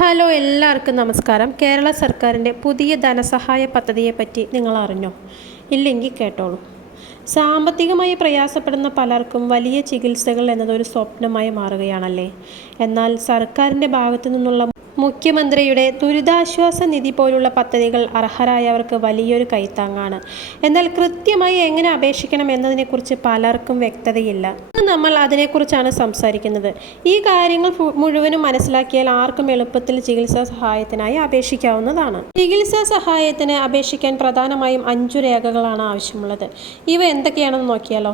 Hello എല്ലാവർക്കും നമസ്കാരം. കേരള സർക്കാരിൻ്റെ പുതിയ ധനസഹായ പദ്ധതിയെപ്പറ്റി നിങ്ങൾ അറിഞ്ഞോ? ഇല്ലെങ്കിൽ കേട്ടോളൂ. സാമ്പത്തികമായി പ്രയാസപ്പെടുന്ന പലർക്കും വലിയ ചികിത്സകൾ എന്നതൊരു സ്വപ്നമായി മാറുകയാണല്ലേ. എന്നാൽ സർക്കാരിൻ്റെ ഭാഗത്തു നിന്നുള്ള മുഖ്യമന്ത്രിയുടെ ദുരിതാശ്വാസ നിധി പോലുള്ള പദ്ധതികൾ അർഹരായവർക്ക് വലിയൊരു കൈത്താങ്ങാണ്. എന്നാൽ കൃത്യമായി എങ്ങനെ അപേക്ഷിക്കണം എന്നതിനെക്കുറിച്ച് പലർക്കും വ്യക്തതയില്ല. നമ്മൾ അതിനെക്കുറിച്ചാണ് സംസാരിക്കുന്നത്. ഈ കാര്യങ്ങൾ മുഴുവനും മനസ്സിലാക്കിയാൽ ആർക്കും എളുപ്പത്തിൽ ചികിത്സാ സഹായത്തിനായി അപേക്ഷിക്കാവുന്നതാണ്. ചികിത്സാ സഹായത്തിന് അപേക്ഷിക്കാൻ പ്രധാനമായും 5 രേഖകളാണ് ആവശ്യമുള്ളത്. ഇവ എന്തൊക്കെയാണെന്ന് നോക്കിയാലോ.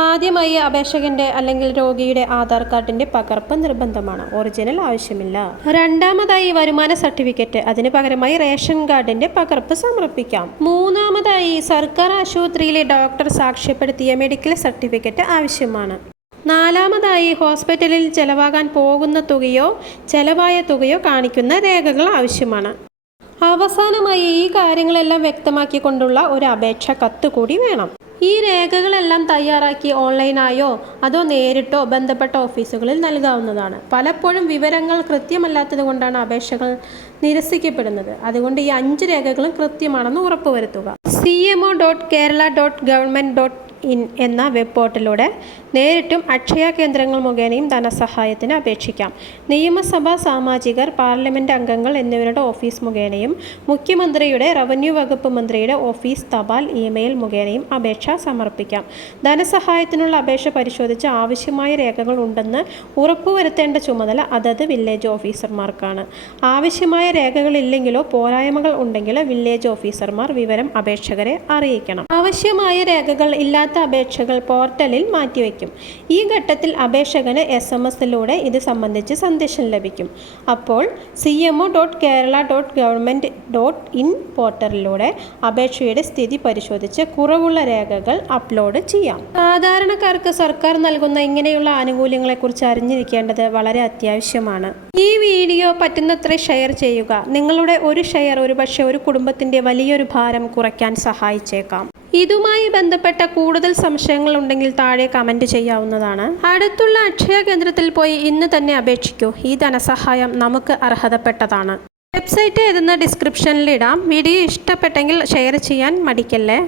ആദ്യമായി അപേക്ഷകന്റെ അല്ലെങ്കിൽ രോഗിയുടെ ആധാർ കാർഡിന്റെ പകർപ്പ് നിർബന്ധമാണ്. ഒറിജിനൽ ആവശ്യമില്ല. രണ്ടാമതായി വരുമാന സർട്ടിഫിക്കറ്റ്. അതിന് പകരമായി റേഷൻ കാർഡിന്റെ പകർപ്പ് സമർപ്പിക്കാം. മൂന്നാമതായി സർക്കാർ ആശുപത്രിയിലെ ഡോക്ടർ സാക്ഷ്യപ്പെടുത്തിയ മെഡിക്കൽ സർട്ടിഫിക്കറ്റ് ആവശ്യമാണ്. നാലാമതായി ഹോസ്പിറ്റലിൽ ചെലവാകാൻ പോകുന്ന തുകയോ ചെലവായ തുകയോ കാണിക്കുന്ന രേഖകൾ ആവശ്യമാണ്. അവസാനമായി ഈ കാര്യങ്ങളെല്ലാം വ്യക്തമാക്കിക്കൊണ്ടുള്ള ഒരു അപേക്ഷാ കത്ത് കൂടി വേണം. ഈ രേഖകളെല്ലാം തയ്യാറാക്കി ഓൺലൈനായോ അതോ നേരിട്ടോ ബന്ധപ്പെട്ട ഓഫീസുകളിൽ നൽകാവുന്നതാണ്. പലപ്പോഴും വിവരങ്ങൾ കൃത്യമല്ലാത്തത് കൊണ്ടാണ് അപേക്ഷകൾ നിരസിക്കപ്പെടുന്നത്. അതുകൊണ്ട് ഈ 5 രേഖകളും കൃത്യമാണെന്ന് ഉറപ്പുവരുത്തുക. cmo.kerala.government.in എന്ന വെബ് പോർട്ടലിലൂടെ നേരിട്ടും അക്ഷയ കേന്ദ്രങ്ങൾ മുഖേനയും ധനസഹായത്തിന് അപേക്ഷിക്കാം. നിയമസഭാ സാമാജികർ, പാർലമെൻറ്റ് അംഗങ്ങൾ എന്നിവരുടെ ഓഫീസ് മുഖേനയും മുഖ്യമന്ത്രിയുടെ റവന്യൂ വകുപ്പ് മന്ത്രിയുടെ ഓഫീസ്, തപാൽ, ഇമെയിൽ മുഖേനയും അപേക്ഷ സമർപ്പിക്കാം. ധനസഹായത്തിനുള്ള അപേക്ഷ പരിശോധിച്ച് ആവശ്യമായ രേഖകൾ ഉണ്ടെന്ന് ഉറപ്പുവരുത്തേണ്ട ചുമതല അതത് വില്ലേജ് ഓഫീസർമാർക്കാണ്. ആവശ്യമായ രേഖകളില്ലെങ്കിലോ പോരായ്മകൾ ഉണ്ടെങ്കിലോ വില്ലേജ് ഓഫീസർമാർ വിവരം അപേക്ഷകരെ അറിയിക്കണം. ആവശ്യമായ രേഖകൾ ഇല്ലാത്ത അപേക്ഷകൾ പോർട്ടലിൽ മാറ്റിവെക്കും. ഈ ഘട്ടത്തിൽ അപേക്ഷകന് SMS-ലൂടെ ഇത് സംബന്ധിച്ച് സന്ദേശം ലഭിക്കും. അപ്പോൾ cmo.kerala.government.in പോർട്ടലിലൂടെ അപേക്ഷയുടെ സ്ഥിതി പരിശോധിച്ച് കുറവുള്ള രേഖകൾ അപ്ലോഡ് ചെയ്യാം. സാധാരണക്കാർക്ക് സർക്കാർ നൽകുന്ന ഇങ്ങനെയുള്ള ആനുകൂല്യങ്ങളെക്കുറിച്ച് അറിഞ്ഞിരിക്കേണ്ടത് വളരെ അത്യാവശ്യമാണ്. ഈ വീഡിയോ പറ്റുന്നത്ര ഷെയർ ചെയ്യുക. നിങ്ങളുടെ ഒരു ഷെയർ ഒരുപക്ഷെ ഒരു കുടുംബത്തിൻ്റെ വലിയൊരു ഭാരം കുറയ്ക്കാൻ സഹായിച്ചേക്കാം. ഇതുമായി ബന്ധപ്പെട്ട കൂടുതൽ സംശയങ്ങൾ ഉണ്ടെങ്കിൽ താഴെ കമൻറ്റ് ചെയ്യാവുന്നതാണ്. അടുത്തുള്ള അക്ഷയ കേന്ദ്രത്തിൽ പോയി ഇന്ന് തന്നെ അപേക്ഷിക്കൂ. ഈ ധനസഹായം നമുക്ക് അർഹതപ്പെട്ടതാണ്. വെബ്സൈറ്റ് ഏതെന്ന് ഡിസ്ക്രിപ്ഷനിൽ ഇടാം. വീഡിയോ ഇഷ്ടപ്പെട്ടെങ്കിൽ ഷെയർ ചെയ്യാൻ മടിക്കല്ലേ.